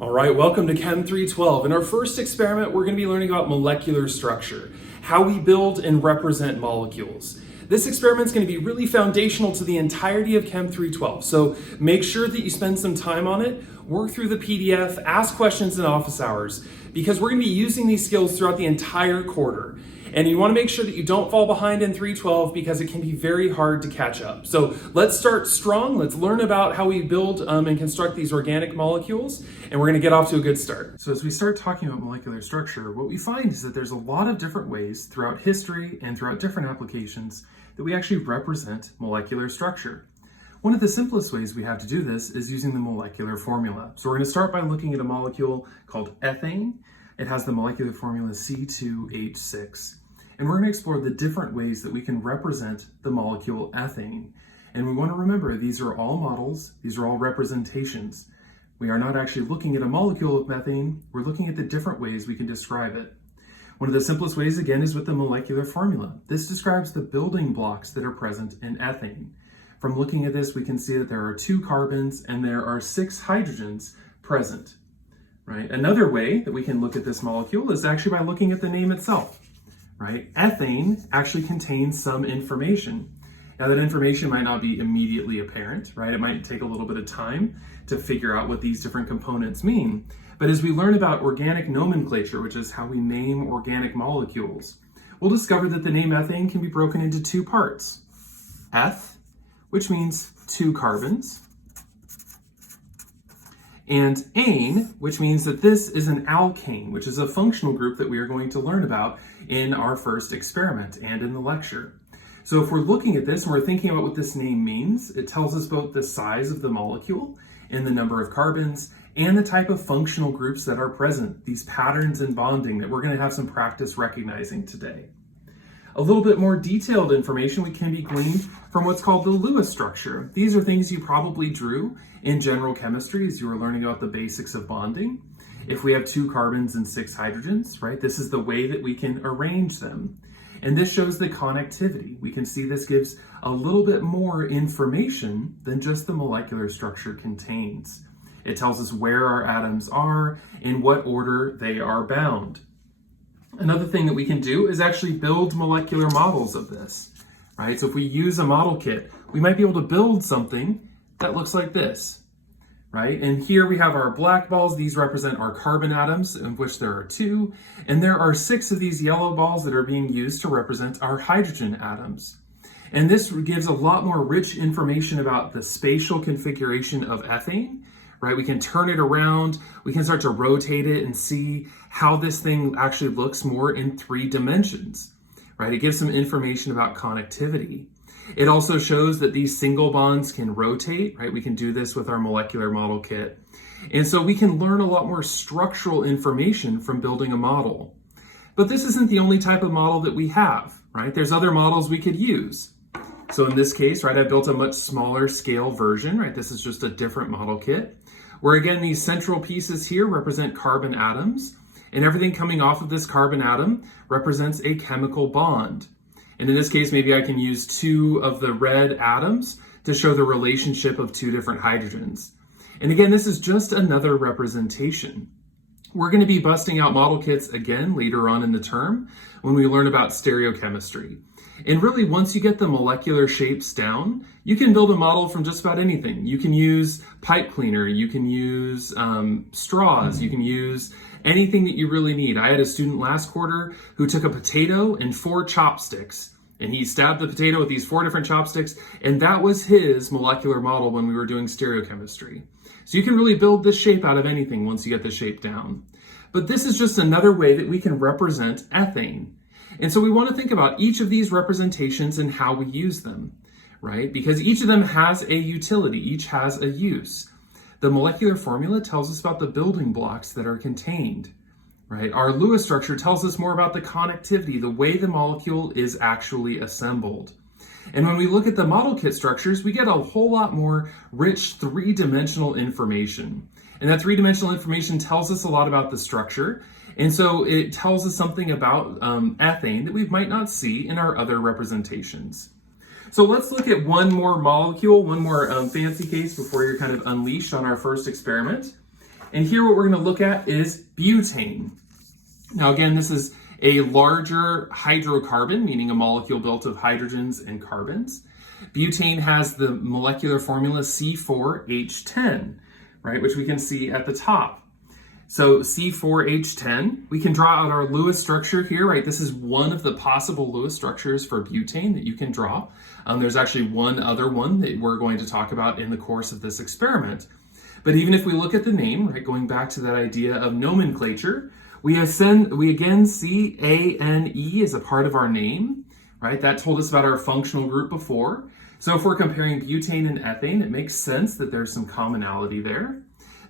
All right, welcome to Chem 312. In our first experiment, we're going to be learning about molecular structure, how we build and represent molecules. This experiment is going to be really foundational to the entirety of Chem 312, so make sure that you spend some time on it, work through the PDF, ask questions in office hours, because we're going to be using these skills throughout the entire quarter. And you want to make sure that you don't fall behind in 312 because it can be very hard to catch up. So let's start strong. Let's learn about how we build and construct these organic molecules, and we're going to get off to a good start. So as we start talking about molecular structure, what we find is that there's a lot of different ways throughout history and throughout different applications that we actually represent molecular structure. One of the simplest ways we have to do this is using the molecular formula. So we're going to start by looking at a molecule called ethane. It has the molecular formula C2H6. And we're going to explore the different ways that we can represent the molecule ethane. And we want to remember, these are all models, these are all representations. We are not actually looking at a molecule of methane, we're looking at the different ways we can describe it. One of the simplest ways, again, is with the molecular formula. This describes the building blocks that are present in ethane. From looking at this, we can see that there are 2 carbons and there are 6 hydrogens present. Right? Another way that we can look at this molecule is actually by looking at the name itself. Right? Ethane actually contains some information. Now that information might not be immediately apparent, right? It might take a little bit of time to figure out what these different components mean. But as we learn about organic nomenclature, which is how we name organic molecules, we'll discover that the name ethane can be broken into 2 parts. Eth, which means 2 carbons, and ane, which means that this is an alkane, which is a functional group that we are going to learn about in our first experiment and in the lecture. So if we're looking at this and we're thinking about what this name means, it tells us both the size of the molecule and the number of carbons and the type of functional groups that are present, these patterns in bonding that we're going to have some practice recognizing today. A little bit more detailed information can be gleaned from what's called the Lewis structure. These are things you probably drew in general chemistry as you were learning about the basics of bonding. If we have 2 carbons and 6 hydrogens, right, this is the way that we can arrange them. And this shows the connectivity. We can see this gives a little bit more information than just the molecular structure contains. It tells us where our atoms are, in what order they are bound. Another thing that we can do is actually build molecular models of this, right? So if we use a model kit, we might be able to build something that looks like this, right? And here we have our black balls. These represent our carbon atoms, of which there are 2. And there are 6 of these yellow balls that are being used to represent our hydrogen atoms. And this gives a lot more rich information about the spatial configuration of ethane, right? We can turn it around, we can start to rotate it and see how this thing actually looks more in 3 dimensions, right? It gives some information about connectivity. It also shows that these single bonds can rotate, right? We can do this with our molecular model kit. And so we can learn a lot more structural information from building a model. But this isn't the only type of model that we have, right? There's other models we could use. So in this case, right, I built a much smaller scale version, right? This is just a different model kit, where again, these central pieces here represent carbon atoms, and everything coming off of this carbon atom represents a chemical bond. And in this case, maybe I can use 2 of the red atoms to show the relationship of 2 different hydrogens. And again, this is just another representation. We're going to be busting out model kits again later on in the term when we learn about stereochemistry. And really, once you get the molecular shapes down, you can build a model from just about anything. You can use pipe cleaner, you can use straws, you can use anything that you really need. I had a student last quarter who took a potato and 4 chopsticks, and he stabbed the potato with these 4 different chopsticks, and that was his molecular model when we were doing stereochemistry. So you can really build this shape out of anything once you get the shape down. But this is just another way that we can represent ethane. And so we want to think about each of these representations and how we use them, right? Because each of them has a utility, each has a use. The molecular formula tells us about the building blocks that are contained, right? Our Lewis structure tells us more about the connectivity, the way the molecule is actually assembled. And when we look at the model kit structures, we get a whole lot more rich 3-dimensional information. And that 3-dimensional information tells us a lot about the structure. And so it tells us something about ethane that we might not see in our other representations. So let's look at one more molecule, one more fancy case before you're kind of unleashed on our first experiment. And here what we're going to look at is butane. Now again, this is a larger hydrocarbon, meaning a molecule built of hydrogens and carbons. Butane has the molecular formula C4H10, right, which we can see at the top. So C4H10, we can draw out our Lewis structure here, right? This is one of the possible Lewis structures for butane that you can draw. There's actually one other one that we're going to talk about in the course of this experiment. But even if we look at the name, right, going back to that idea of nomenclature, we again see ANE as a part of our name, right? That told us about our functional group before. So if we're comparing butane and ethane, it makes sense that there's some commonality there.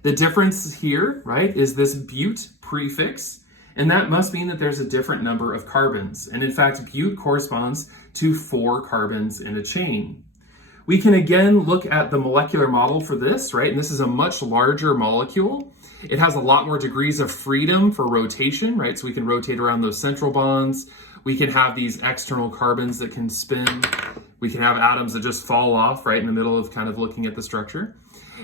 The difference here, right, is this but prefix, and that must mean that there's a different number of carbons. And in fact, but corresponds to 4 carbons in a chain. We can again look at the molecular model for this, right? And this is a much larger molecule. It has a lot more degrees of freedom for rotation, right? So we can rotate around those central bonds. We can have these external carbons that can spin. We can have atoms that just fall off right in the middle of kind of looking at the structure.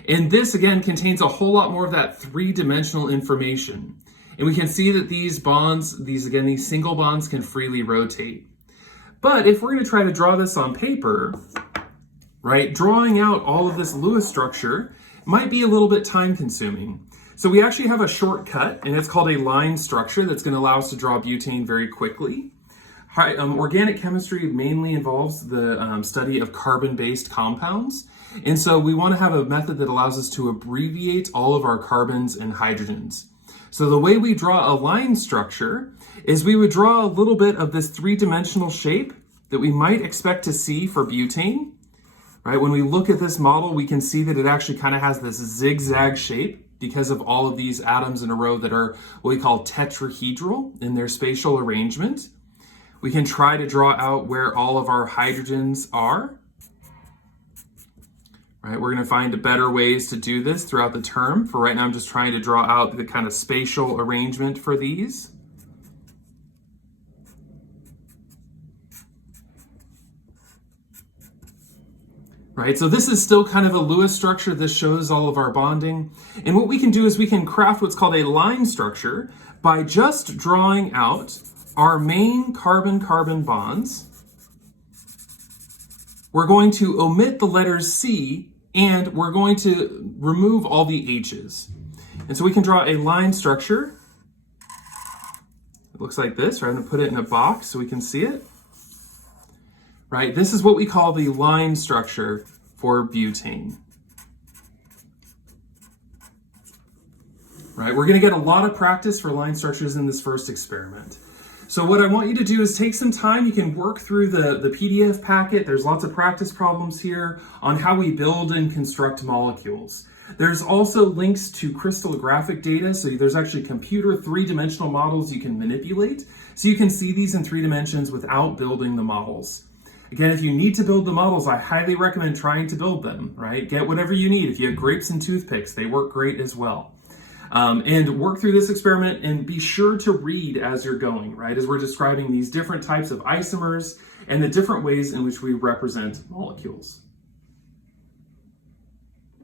And this again contains a whole lot more of that 3-dimensional information. And we can see that these bonds, these single bonds can freely rotate. But if we're going to try to draw this on paper, right, drawing out all of this Lewis structure might be a little bit time consuming. So we actually have a shortcut, and it's called a line structure that's going to allow us to draw butane very quickly. Organic chemistry mainly involves the study of carbon-based compounds. And so we want to have a method that allows us to abbreviate all of our carbons and hydrogens. So the way we draw a line structure is we would draw a little bit of this 3-dimensional shape that we might expect to see for butane. Right? When we look at this model, we can see that it actually kind of has this zigzag shape because of all of these atoms in a row that are what we call tetrahedral in their spatial arrangement. We can try to draw out where all of our hydrogens are. Right? We're going to find better ways to do this throughout the term. For right now, I'm just trying to draw out the kind of spatial arrangement for these. Right, so this is still kind of a Lewis structure. This shows all of our bonding. And what we can do is we can craft what's called a line structure by just drawing out our main carbon-carbon bonds. We're going to omit the letters C, and we're going to remove all the H's. And so we can draw a line structure. It looks like this, right? I'm going to put it in a box so we can see it. Right, this is what we call the line structure for butane. Right, we're going to get a lot of practice for line structures in this first experiment. So what I want you to do is take some time. You can work through the PDF packet. There's lots of practice problems here on how we build and construct molecules. There's also links to crystallographic data. So there's actually computer 3-dimensional models you can manipulate. So you can see these in 3 dimensions without building the models. Again, if you need to build the models, I highly recommend trying to build them, right? Get whatever you need. If you have grapes and toothpicks, they work great as well. And work through this experiment and be sure to read as you're going, right? As we're describing these different types of isomers and the different ways in which we represent molecules.